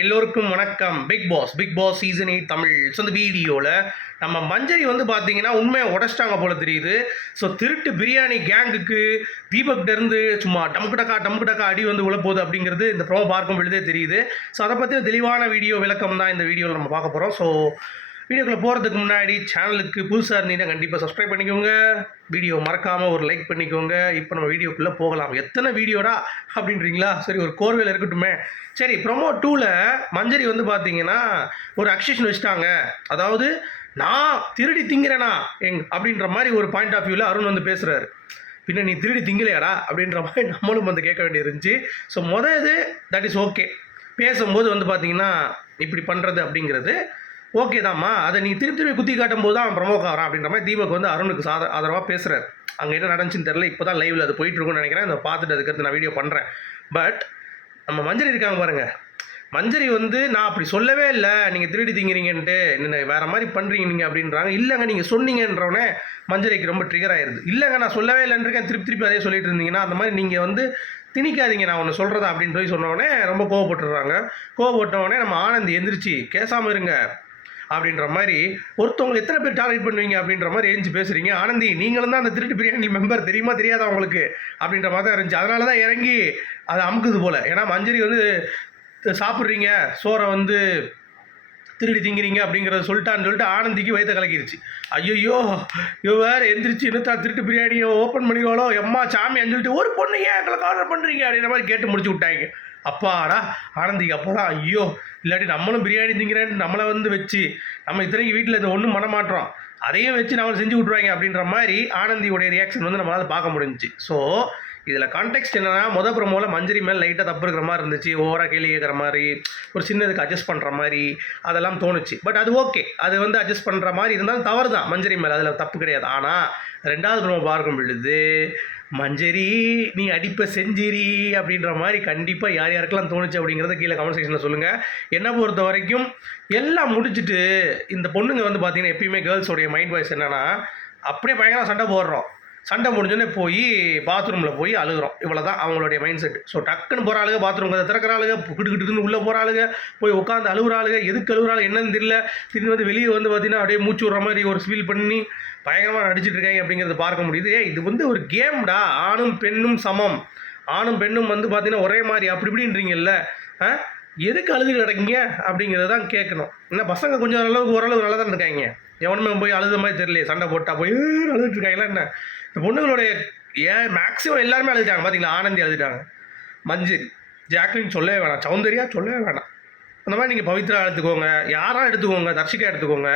எல்லோருக்கும் வணக்கம். Bigg Boss Bigg Boss season eight Tamil. So இந்த வீடியோவில் நம்ம மஞ்சரி வந்து பார்த்தீங்கன்னா உண்மையை உடச்சிட்டாங்க போல தெரியுது. ஸோ திருட்டு பிரியாணி கேங்குக்கு தீபக்கிட்டேருந்து சும்மா டம்கு டக்கா டம்கு டக்கா அடி வந்து உழப்போகுது அப்படிங்கிறது இந்த ப்ரோ பார்க்கும் பொழுதே தெரியுது. ஸோ அதை பற்றி தெளிவான வீடியோ விளக்கம் தான் இந்த வீடியோவில் நம்ம பார்க்க போகிறோம் ஸோ வீடியோக்குள்ளே போகிறதுக்கு முன்னாடி சேனலுக்கு புதுசாக இருந்தீங்கன்னா கண்டிப்பாக சப்ஸ்கிரைப் பண்ணிக்கோங்க. வீடியோ மறக்காமல் ஒரு லைக் பண்ணிக்கோங்க. இப்போ நம்ம வீடியோக்குள்ளே போகலாம். எத்தனை வீடியோடா அப்படின்றீங்களா? சரி ஒரு கோர்வையில் இருக்கட்டுமே. சரி ப்ரொமோ டூவில் மஞ்சரி வந்து பார்த்தீங்கன்னா ஒரு அக்ஷேஷன் வச்சுட்டாங்க. அதாவது நான் திருடி திங்கிறேனா? எங் அப்படின்ற மாதிரி ஒரு பாயிண்ட் ஆஃப் வியூவில் அருண் வந்து பேசுகிறாரு பின்ன நீ திருடி திங்கலையாடா? அப்படின்ற மாதிரி நம்மளும் வந்து கேட்க வேண்டியது இருந்துச்சு. ஸோ மொதல் இது தட் இஸ் ஓகே பேசும்போது வந்து பார்த்தீங்கன்னா இப்படி பண்ணுறது அப்படிங்கிறது ஓகே தாம்மா அதை நீ திருப்பி திருப்பி குத்தி காட்டும் போது தான் அவன் ப்ரமோக் ஆகிறான் அப்படின்ற மாதிரி தீபக் வந்து அருணுக்கு சாத ஆதரவாக பேசுகிறார் அங்கே என்ன நடந்துச்சுன்னு தெரில இப்போ தான் லைவில் அது போயிட்டு இருக்கும்னு நினைக்கிறேன். அதை பார்த்துட்டு அதுக்கடுத்து நான் வீடியோ பண்ணுறேன் பட் நம்ம மஞ்சரி இருக்காங்க பாருங்கள் மஞ்சரி வந்து நான் அப்படி சொல்லவே இல்லை. நீங்கள் திருடி திங்கிறீங்கன்ட்டு. என்ன வேறு மாதிரி பண்ணுறீங்க நீங்கள் அப்படின்றாங்க. இல்லைங்க நீங்கள் சொன்னீங்கன்றவனே மஞ்சரிக்கு ரொம்ப ட்ரிகர் ஆயிடுது இல்லைங்க நான் சொல்லவே இல்லைன்றிருக்கேன் திருப்பி திருப்பி அதே சொல்லிட்டு இருந்தீங்கன்னா அந்த மாதிரி நீங்கள் வந்து திணிக்காதீங்க. நான் ஒன்று சொல்கிறதா அப்படின்னு சொல்லி சொன்னவொடனே ரொம்ப கோவப்பட்டுடுறாங்க கோவப்பட்டவுடனே நம்ம ஆனந்த் எந்திரிச்சு கேசாமல் இருங்க. அப்படின்ற மாதிரி ஒருத்தவங்க எத்தனை பேர் டார்கெட் பண்ணுவீங்க அப்படின்ற மாதிரி ஏஞ்சி பேசுகிறீங்க ஆனந்தி நீங்களும் தான் அந்த திருட்டு பிரியாணி மெம்பர் தெரியுமா தெரியாதா உங்களுக்கு? அப்படின்ற மாதிரி தான் இருந்துச்சு. அதனால தான் இறங்கி அதை அமுக்குது போல். ஏன்னா மஞ்சரி வந்து சாப்பிட்றீங்க சோறை வந்து திருடி திங்கிறீங்க அப்படிங்கிறத சொல்லிட்டான்னு சொல்லிட்டு ஆனந்திக்கு வயிற்ற கலக்கிருச்சு. ஐயோ இவ வேற எந்திரிச்சு இன்னும் திருட்டு பிரியாணியை ஓப்பன் பண்ணிடுவாளோ? எம்மா சாமியான்னு சொல்லிட்டு ஒரு பொண்ணு ஏன் எங்களுக்கு ஆர்டர் பண்ணுறீங்க அப்படின்ற மாதிரி கேட்டு முடிச்சு விட்டாங்க. அப்பாடா ஆனந்திக்கு அப்போடா ஐயோ இல்லாட்டி நம்மளும் பிரியாணி திங்கிறேன்னு நம்மளை வந்து வச்சு நம்ம இத்தனைக்கு வீட்டில் இதை ஒன்றும் பண்ண மாட்டோம். அதையும் வச்சு நம்மளை செஞ்சு விட்ருவாங்க அப்படின்ற மாதிரி ஆனந்தியோடைய ரியாக்ஷன் வந்து நம்மளால் பார்க்க முடிஞ்சுச்சு. ஸோ இதில் கான்டெக்ட் என்னன்னா முத ப்ரமோவில் மஞ்சரி மேலே லைட்டாக தப்பு இருக்கிற மாதிரி இருந்துச்சு ஓவராக கேள்வி கேட்குற மாதிரி ஒரு சின்னதுக்கு அட்ஜஸ்ட் பண்ணுற மாதிரி அதெல்லாம் தோணுச்சு. பட் அது ஓகே அது வந்து அட்ஜஸ்ட் பண்ணுற மாதிரி இருந்தாலும் தவறு தான் மஞ்சரி மேலே அதில் தப்பு கிடையாது. ஆனால் ரெண்டாவது ப்ரமோ பார்க்கும் பொழுது மஞ்சரி நீ அடிப்ப செஞ்சிரி அப்படின்ற மாதிரி கண்டிப்பாக யார் யாருக்கெல்லாம் தோணுச்சு அப்படிங்கிறத கீழே கமெண்ட் செக்ஷனில் சொல்லுங்கள் என்னை பொறுத்த வரைக்கும் எல்லாம் முடிச்சுட்டு இந்த பொண்ணுங்க வந்து பார்த்தீங்கன்னா எப்பயுமே கேர்ள்ஸோடைய மைண்ட் வாய்ஸ் என்னென்னா அப்படியே பயங்கர சண்டை போடுறோம். சண்டை முடிஞ்சோடனே போய் பாத்ரூமில் போய் அழுகுறோம். இவ்வளோ தான் அவங்களுடைய மைண்ட் செட் ஸோ டக்குன்னு போகிற ஆளுங்க பாத்ரூம் கதை திறக்கிற ஆளுங்க கிட்டுக்கிட்டுன்னு உள்ளே போகிற ஆளுங்க போய் உட்காந்து அழுகுற ஆளுங்க எதுக்கு அழுகுற ஆளு என்னன்னு தெரியல. திரும்பி வந்து வெளியே வந்து பார்த்தீங்கன்னா அப்படியே மூச்சு விட்ற மாதிரி ஒரு ஃபீல் பண்ணி பயங்கரமாக நடிச்சிட்டு இருக்காங்க அப்படிங்கிறத பார்க்க முடியுது. ஏ இது வந்து ஒரு கேம்டா ஆணும் பெண்ணும் சமம். ஆணும் பெண்ணும் வந்து பார்த்தீங்கன்னா ஒரே மாதிரி அப்படி இப்படின்றீங்கல்ல. ஆ? எதுக்கு அழுது கிடக்கீங்க? அப்படிங்கிறத தான் கேட்கணும். ஏன்னா பசங்க கொஞ்சம் அளவுக்கு ஓரளவு நல்லா தான் இருக்காங்க. எவனுமே போய் அழுத மாதிரி தெரியலையே. சண்டை போட்டால் போய் அழுதுட்டு இருக்காங்களா என்ன? இந்த பொண்ணுங்களுடைய ஏன் மேக்ஸிமம் எல்லாருமே அழுதுட்டாங்க. பார்த்தீங்களா ஆனந்தி அழுதுட்டாங்க. மஞ்சள் ஜாக்லின் சொல்லவே வேணாம். சௌந்தர்யா சொல்லவே வேணாம். அந்த மாதிரி நீங்கள் பவித்ரா எடுத்துக்கோங்க. யாராக எடுத்துக்கோங்க? தர்ஷிகா எடுத்துக்கோங்க.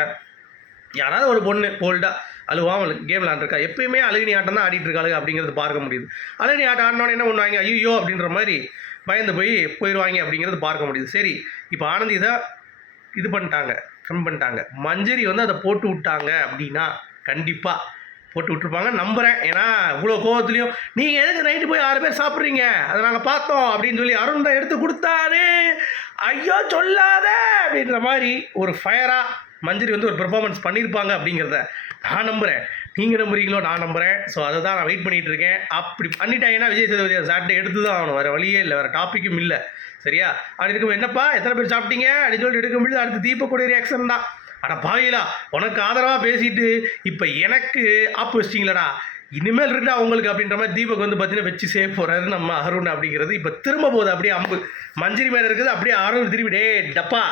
யாராவது ஒரு பொண்ணு போல்டாக அழுவாமல் கேம் விளாண்டுருக்கா எப்பயுமே அழுகினி ஆட்டம் தான் ஆடிட்டு இருக்காளுங்க அப்படிங்கிறது பார்க்க முடியுது. அழுகினி ஆட்டம் ஆடினோடனே என்ன பண்ணுவாங்க? ஐயோ அப்படின்ற மாதிரி பயந்து போய் போயிடுவாங்க அப்படிங்கிறது பார்க்க முடியுது. சரி இப்போ ஆனந்தி தான் இது பண்ணிட்டாங்க. கம்மி பண்ணிட்டாங்க. மஞ்சரி வந்து அதை போட்டு விட்டாங்க அப்படின்னா கண்டிப்பாக போட்டு விட்ருப்பாங்க நம்புகிறேன் ஏன்னா இவ்வளோ கோவத்துலேயும் நீங்கள் எதுக்கு நைட்டு போய் ஆறு பேர் சாப்பிட்றீங்க? அதை நாங்கள் பார்த்தோம். அப்படின்னு சொல்லி அருண் தான் எடுத்து கொடுத்தாரு. ஐயோ சொல்லாத! அப்படின்ற மாதிரி ஒரு ஃபயராக மஞ்சரி வந்து ஒரு பெர்ஃபார்மன்ஸ் பண்ணியிருப்பாங்க அப்படிங்கிறத நான் நம்புகிறேன் நீங்கள் நம்புறீங்களோ நான் நம்புகிறேன் ஸோ அதை தான் நான் வெயிட் பண்ணிகிட்டு இருக்கேன். அப்படி பண்ணிட்டாங்கன்னா விஜய் சேதுபதி சாட்டை எடுத்து தான் ஆகணும். வேறு வழியே இல்லை. வேறு டாப்பிக்கும் இல்லை. சரியா? அப்படி இருக்கும் என்னப்பா? எத்தனை பேர் சாப்பிட்டீங்க? அப்படின்னு சொல்லிட்டு எடுக்க முடியல அடுத்து தீபக்கூடிய ரியாக்ஷன் தான். அட பாவிலா உனக்கு ஆதரவாக பேசிட்டு இப்போ எனக்கு ஆப்பு வச்சிட்டிங்களடா. இனிமேல் இருக்குடா உங்களுக்கு அப்படின்ற மாதிரி தீபக் வந்து பார்த்தீங்கன்னா வச்சு சேஃப் போகிறாரு நம்ம அருண் அப்படிங்கிறது. இப்போ திரும்ப போகுது அப்படியே அம்பு மஞ்சரி மேலே இருக்குது அப்படியே அருண் திரும்பி டே டப்பா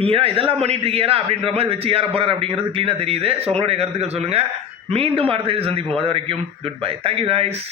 நீங்கள் இதெல்லாம் பண்ணிட்டு இருக்கீடா அப்படின்ற மாதிரி வச்சு ஏற போகிறார் அப்படிங்கிறது க்ளீனாக தெரியுது. ஸோ உங்களுடைய கருத்துக்கள் சொல்லுங்கள் மீண்டும் அடுத்த சந்திப்போம். அது வரைக்கும் குட் பை தேங்க்யூ காய்ஸ்